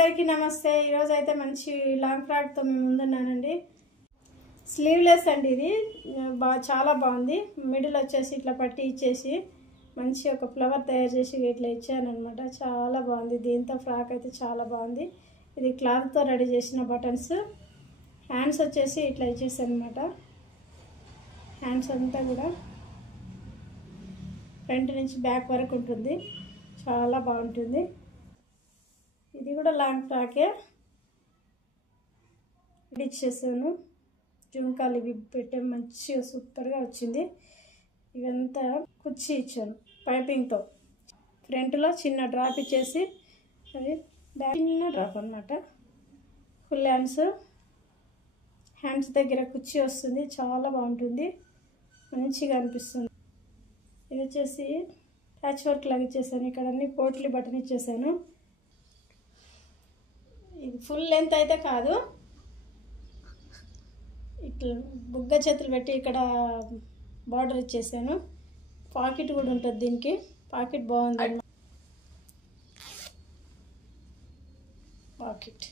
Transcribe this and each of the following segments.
అందరికీ నమస్తే। ఈ రోజు అయితే మంచి లాంగ్ ఫ్రాక్ తో మేము ముందున్నానండి। స్లీవ్లెస్ అండి, ఇది చాలా బాగుంది। మిడిల్ వచ్చేసి ఇట్లా పట్టి ఇచ్చేసి మంచి ఒక ఫ్లవర్ తయారు చేసి ఇట్లా ఇచ్చానన్నమాట। చాలా బాగుంది। దీంతో ఫ్రాక్ అయితే చాలా బాగుంది। ఇది క్లాత్ తో రెడీ చేసిన బటన్స్। హ్యాండ్స్ వచ్చేసి ఇట్లా ఇచ్చేసాను అన్నమాట। హ్యాండ్స్ అంతా కూడా ఫ్రంట్ నుంచి బ్యాక్ వరకు ఉంటుంది, చాలా బాగుంటుంది। ఇది కూడా లాంగ్ ఫ్రాకే, ఇచ్చేసాను। జుంకాలు ఇవి పెట్టే మంచిగా సూపర్గా వచ్చింది। ఇవంతా కుచ్చి ఇచ్చాను పైపింగ్తో। ఫ్రంట్లో చిన్న డ్రాప్ ఇచ్చేసి అది చిన్న డ్రాప్ అన్నమాట। ఫుల్ హ్యాండ్స్, హ్యాండ్స్ దగ్గర కుచ్చి వస్తుంది, చాలా బాగుంటుంది, మంచిగా అనిపిస్తుంది। ఇది వచ్చేసి ప్యాచ్ వర్క్ లాగా ఇచ్చేసాను। ఇక్కడ అన్ని పోట్లీ బటన్ ఇచ్చేసాను। ఇది ఫుల్ లెంత్ అయితే కాదు, ఇట్లా బుగ్గ చేతులు పెట్టి ఇక్కడ బార్డర్ ఇచ్చేసాను। పాకెట్ కూడా ఉంటుంది దీనికి, పాకెట్ బాగుంది। పాకెట్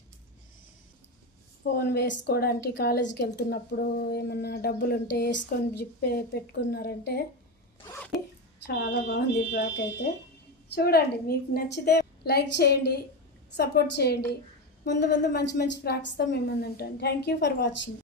ఫోన్ వేసుకోవడానికి, కాలేజీకి వెళ్తున్నప్పుడు ఏమన్నా డబ్బులు ఉంటే వేసుకొని జిప్పే పెట్టుకున్నారంటే చాలా బాగుంది ఫ్రాక్ అయితే। చూడండి, మీకు నచ్చితే లైక్ చేయండి, సపోర్ట్ చేయండి। ముందు మంచి ఫ్రాక్స్తో మేము ఉంటాను। Thank you for watching.